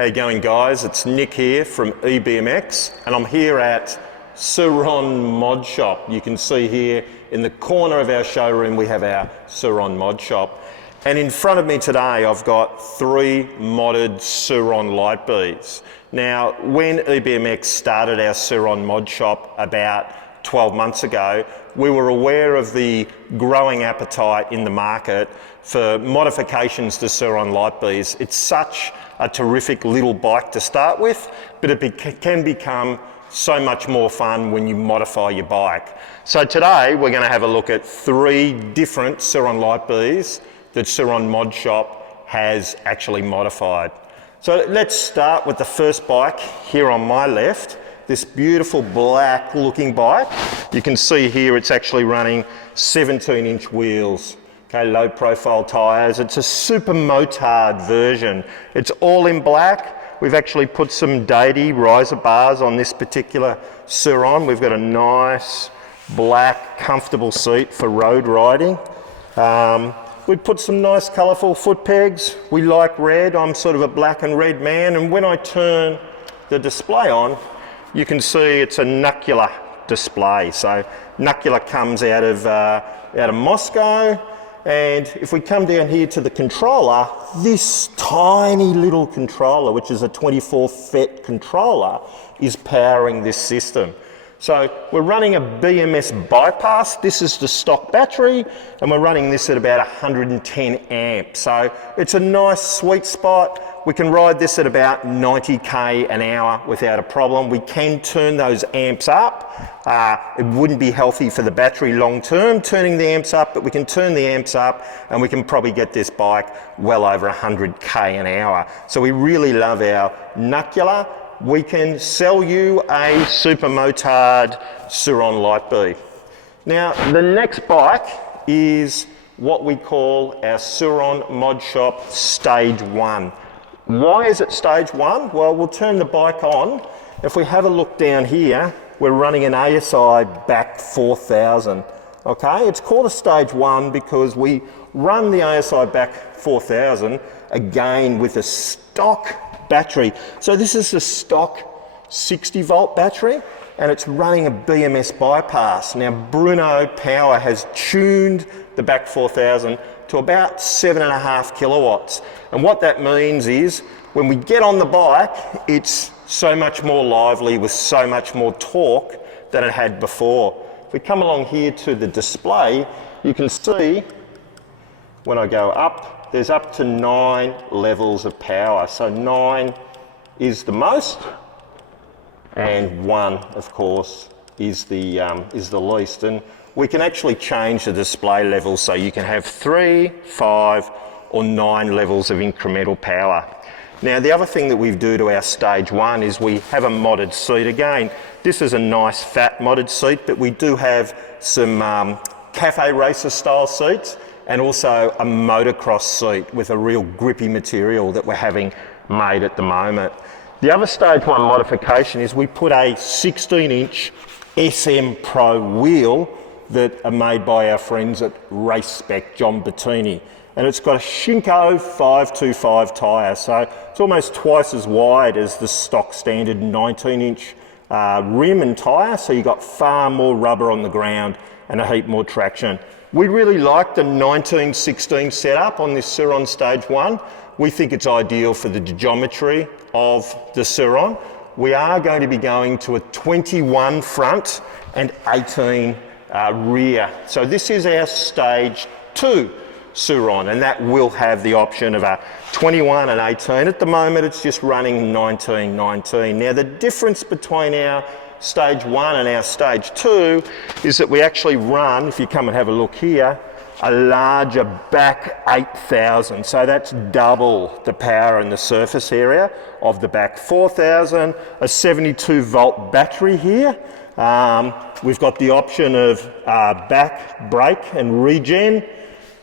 How you going, guys? It's Nick here from EBMX, and I'm here at SurRon Mod Shop. You can see here in the corner of our showroom we have our SurRon Mod Shop, and in front of me today I've got 3 modded SurRon light bees. Now, when EBMX started our SurRon Mod Shop about 12 months ago, we were aware of the growing appetite in the market for modifications to SurRon light bees. It's such a terrific little bike to start with, but it can become so much more fun when you modify your bike. So today we're going to have a look at 3 different SurRon light bees that SurRon Mod Shop has actually modified. So let's start with the first bike here on my left. This beautiful black looking bike. You can see here it's actually running 17-inch wheels. Okay, low profile tyres. It's a super motard version. It's all in black. We've actually put some Dady riser bars on this particular SurRon. We've got a nice black comfortable seat for road riding. We've put some nice colourful foot pegs. We like red. I'm sort of a black and red man, and when I turn the display on, you can see it's a nuclear display. So nuclear comes out of Moscow. And if we come down here to the controller, this tiny little controller, which is a 24 FET controller, is powering this system. So we're running a BMS bypass. This is the stock battery, and we're running this at about 110 amps. So it's a nice sweet spot. We can ride this at about 90k an hour without a problem. We can turn those amps up. It wouldn't be healthy for the battery long term turning the amps up, but we can turn the amps up and we can probably get this bike well over 100k an hour. So we really love our nuclear. We can sell you a super motard SurRon light bee. Now, the next bike is what we call our SurRon Mod Shop Stage 1. Why is it Stage 1? Well, we'll turn the bike on. If we have a look down here, we're running an ASI BAC4000. Okay, it's called a Stage 1 because we run the ASI BAC4000 again with a stock battery. So this is the stock 60 volt battery, and it's running a BMS bypass. Now, Bruno Power has tuned the BAC4000 to about 7.5 kilowatts. And what that means is when we get on the bike, it's so much more lively with so much more torque than it had before. If we come along here to the display, you can see when I go up, there's up to 9 levels of power. So 9 is the most, and 1, of course, is the least. And we can actually change the display levels, so you can have 3, 5, or 9 levels of incremental power. Now, the other thing that we do to our Stage 1 is we have a modded seat. Again, this is a nice fat modded seat, but we do have some cafe racer style seats and also a motocross seat with a real grippy material that we're having made at the moment. The other Stage 1 modification is we put a 16-inch SM Pro wheel that are made by our friends at Race Spec, John Bettini. And it's got a Shinko 525 tyre, so it's almost twice as wide as the stock standard 19-inch rim and tyre, so you've got far more rubber on the ground and a heap more traction. We really like the 1916 setup on this SurRon Stage 1. We think it's ideal for the geometry of the SurRon. We are going to be going to a 21 front and 18 rear. So this is our Stage 2 SurRon, and that will have the option of a 21 and 18. At the moment, it's just running 19, 19. Now, the difference between our Stage 1 and our Stage 2 is that we actually run, if you come and have a look here, a larger BAC8000. So that's double the power and the surface area of the BAC4000, a 72 volt battery here. We've got the option of back brake and regen.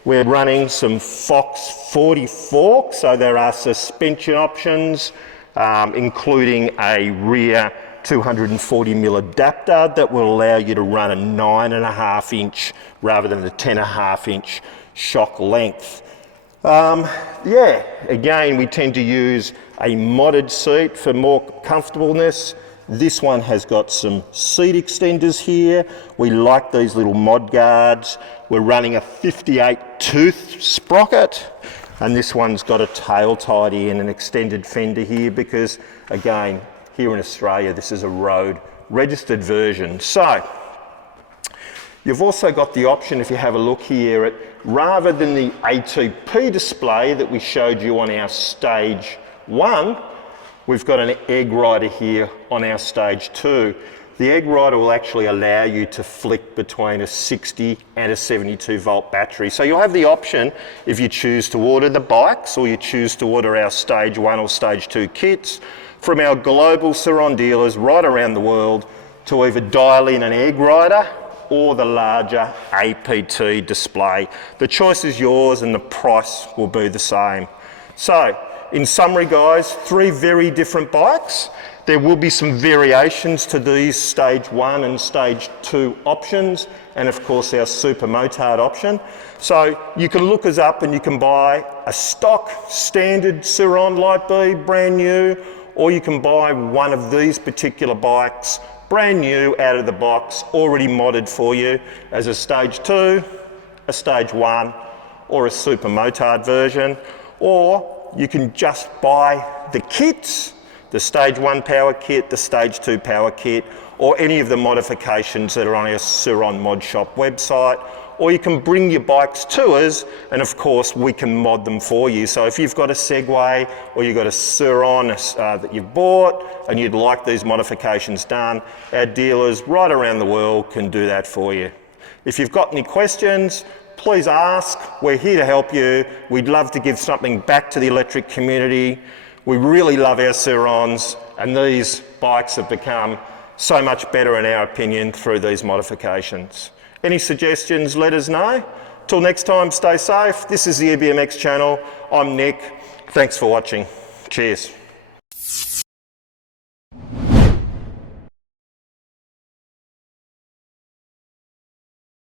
We're running some Fox 40 forks, so there are suspension options, including a rear 240mm adapter that will allow you to run a 9.5 inch rather than the 10.5 inch shock length. Yeah, again, we tend to use a modded seat for more comfortableness. This one has got some seat extenders here. We like these little mod guards. We're running a 58 tooth sprocket, and this one's got a tail tidy and an extended fender here because, again, here in Australia, this is a road registered version. So, you've also got the option, if you have a look here, at rather than the ATP display that we showed you on our stage 1, we've got an egg rider here on our stage 2. The egg rider will actually allow you to flick between a 60 and a 72 volt battery. So you'll have the option, if you choose to order the bikes or you choose to order our stage 1 or stage 2 kits from our global SurRon dealers right around the world, to either dial in an egg rider or the larger APT display. The choice is yours and the price will be the same. So, in summary guys, 3 very different bikes. There will be some variations to these stage 1 and stage 2 options, and of course our super motard option. So you can look us up and you can buy a stock standard SurRon Light B, brand new, or you can buy one of these particular bikes, brand new, out of the box, already modded for you as a stage 2, a stage 1, or a super motard version. Or you can just buy the kits, the stage 1 power kit, the stage 2 power kit, or any of the modifications that are on our SurRon Mod Shop website. Or you can bring your bikes to us, and of course we can mod them for you. So if you've got a Segway or you've got a SurRon that you've bought and you'd like these modifications done, our dealers right around the world can do that for you. If you've got any questions, please ask. We're here to help you. We'd love to give something back to the electric community. We really love our SurRons, and these bikes have become so much better in our opinion through these modifications. Any suggestions, let us know. Till next time, stay safe. This is the EBMX channel. I'm Nick. Thanks for watching. Cheers.